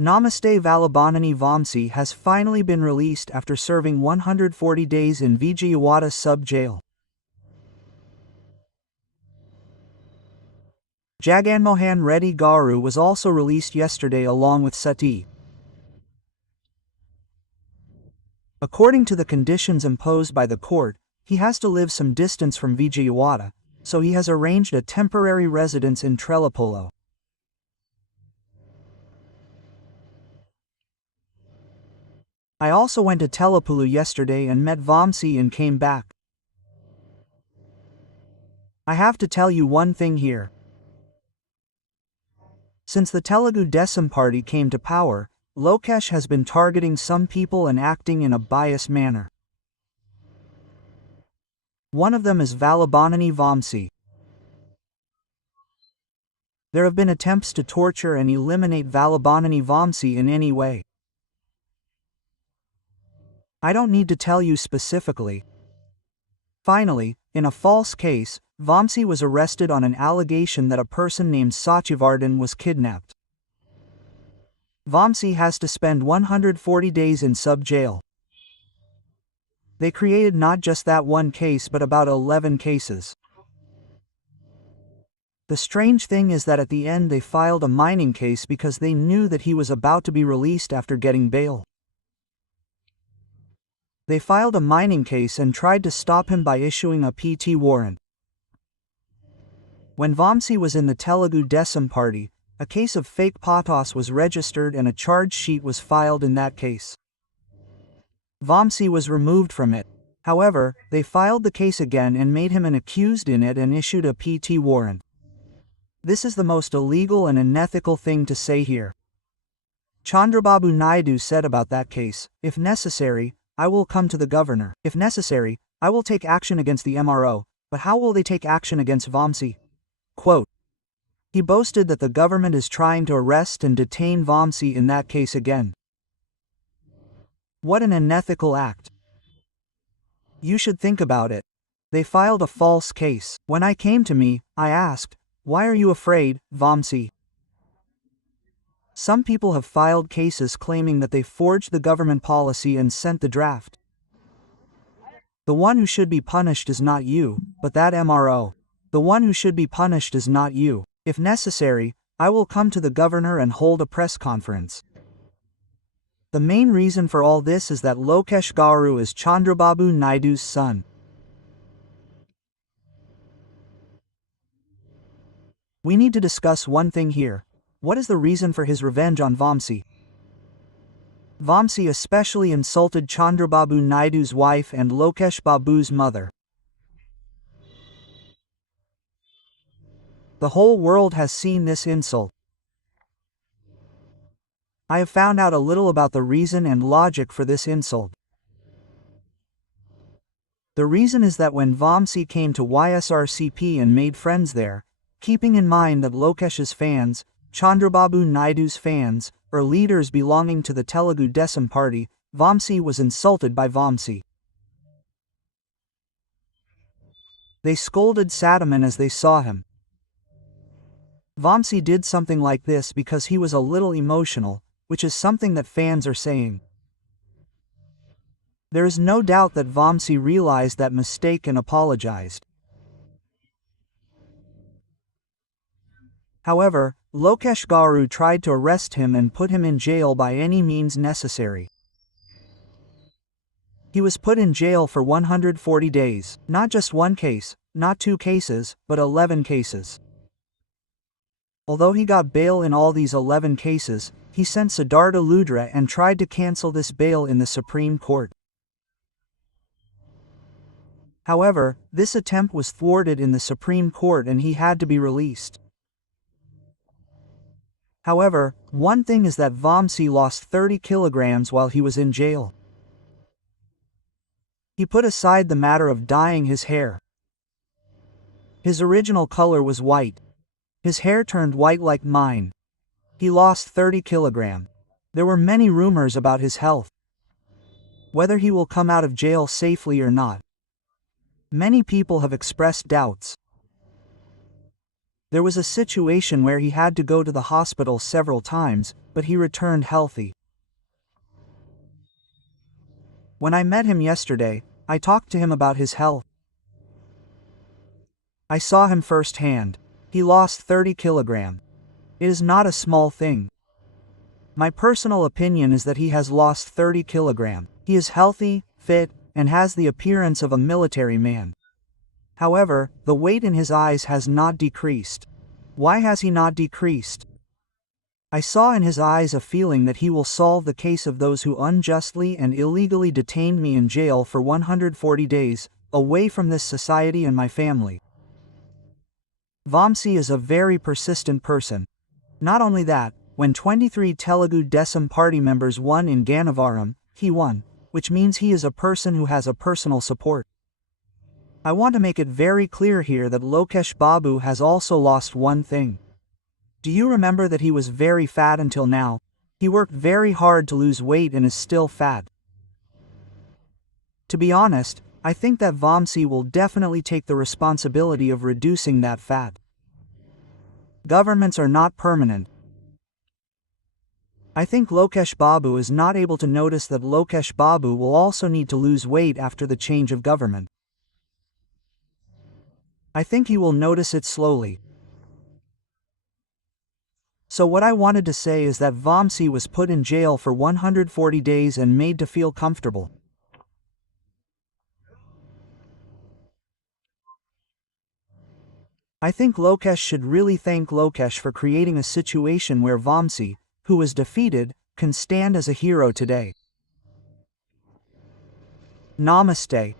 Namaste Valabhanani Vamsi has finally been released after serving 140 days in Vijayawada sub-jail. Jaganmohan Reddy Garu was also released yesterday along with Sati. According to the conditions imposed by the court, he has to live some distance from Vijayawada, so he has arranged a temporary residence in Trelapolo. I also went to Teluapallu yesterday and met Vamsi and came back. I have to tell you one thing here. Since the Telugu Desam party came to power, Lokesh has been targeting some people and acting in a biased manner. One of them is Valabhanani Vamsi. There have been attempts to torture and eliminate Valabhanani Vamsi in any way. I don't need to tell you specifically. Finally, in a false case, Vamsi was arrested on an allegation that a person named Satyavardhan was kidnapped. Vamsi has to spend 140 days in sub-jail. They created not just that one case but about 11 cases. The strange thing is that at the end they filed a mining case because they knew that he was about to be released after getting bail. They filed a mining case and tried to stop him by issuing a PT warrant. When Vamsi was in the Telugu Desam party, a case of fake patos was registered and a charge sheet was filed in that case. Vamsi was removed from it. However, they filed the case again and made him an accused in it and issued a PT warrant. This is the most illegal and unethical thing to say here. Chandrababu Naidu said about that case, "If necessary, I will come to the governor. If necessary, I will take action against the MRO, but how will they take action against Vamsi?" Quote. He boasted that the government is trying to arrest and detain Vamsi in that case again. What an unethical act. You should think about it. They filed a false case. When I came to me, I asked, "Why are you afraid, Vamsi?" Some people have filed cases claiming that they forged the government policy and sent the draft. The one who should be punished is not you, but that MRO. The one who should be punished is not you. If necessary, I will come to the governor and hold a press conference. The main reason for all this is that Lokesh Garu is Chandrababu Naidu's son. We need to discuss one thing here. What is the reason for his revenge on Vamsi? Vamsi especially insulted Chandrababu Naidu's wife and Lokesh Babu's mother. The whole world has seen this insult. I have found out a little about the reason and logic for this insult. The reason is that when Vamsi came to YSRCP and made friends there, keeping in mind that Lokesh's fans, Chandrababu Naidu's fans, or leaders belonging to the Telugu Desam party, Vamsi was insulted by Vamsi. They scolded Sadaman as they saw him. Vamsi did something like this because he was a little emotional, which is something that fans are saying. There is no doubt that Vamsi realized that mistake and apologized. However, Lokesh Garu tried to arrest him and put him in jail by any means necessary. He was put in jail for 140 days, not just one case, not 2 cases, but 11 cases. Although he got bail in all these 11 cases, he sent Siddhartha Ludra and tried to cancel this bail in the Supreme Court. However, this attempt was thwarted in the Supreme Court and he had to be released. However, one thing is that Vamsi lost 30 kilograms while he was in jail. He put aside the matter of dyeing his hair. His original color was white. His hair turned white like mine. He lost 30 kilograms. There were many rumors about his health. Whether he will come out of jail safely or not. Many people have expressed doubts. There was a situation where he had to go to the hospital several times, but he returned healthy. When I met him yesterday, I talked to him about his health. I saw him firsthand. He lost 30 kilograms. It is not a small thing. My personal opinion is that he has lost 30 kilograms. He is healthy, fit, and has the appearance of a military man. However, the weight in his eyes has not decreased. Why has he not decreased? I saw in his eyes a feeling that he will solve the case of those who unjustly and illegally detained me in jail for 140 days, away from this society and my family. Vamsi is a very persistent person. Not only that, when 23 Telugu Desam party members won in Gannavaram, he won, which means he is a person who has a personal support. I want to make it very clear here that Lokesh Babu has also lost one thing. Do you remember that he was very fat until now? He worked very hard to lose weight and is still fat. To be honest, I think that Vamsi will definitely take the responsibility of reducing that fat. Governments are not permanent. I think Lokesh Babu is not able to notice that Lokesh Babu will also need to lose weight after the change of government. I think he will notice it slowly. So what I wanted to say is that Vamsi was put in jail for 140 days and made to feel comfortable. I think Lokesh should really thank Lokesh for creating a situation where Vamsi, who was defeated, can stand as a hero today. Namaste.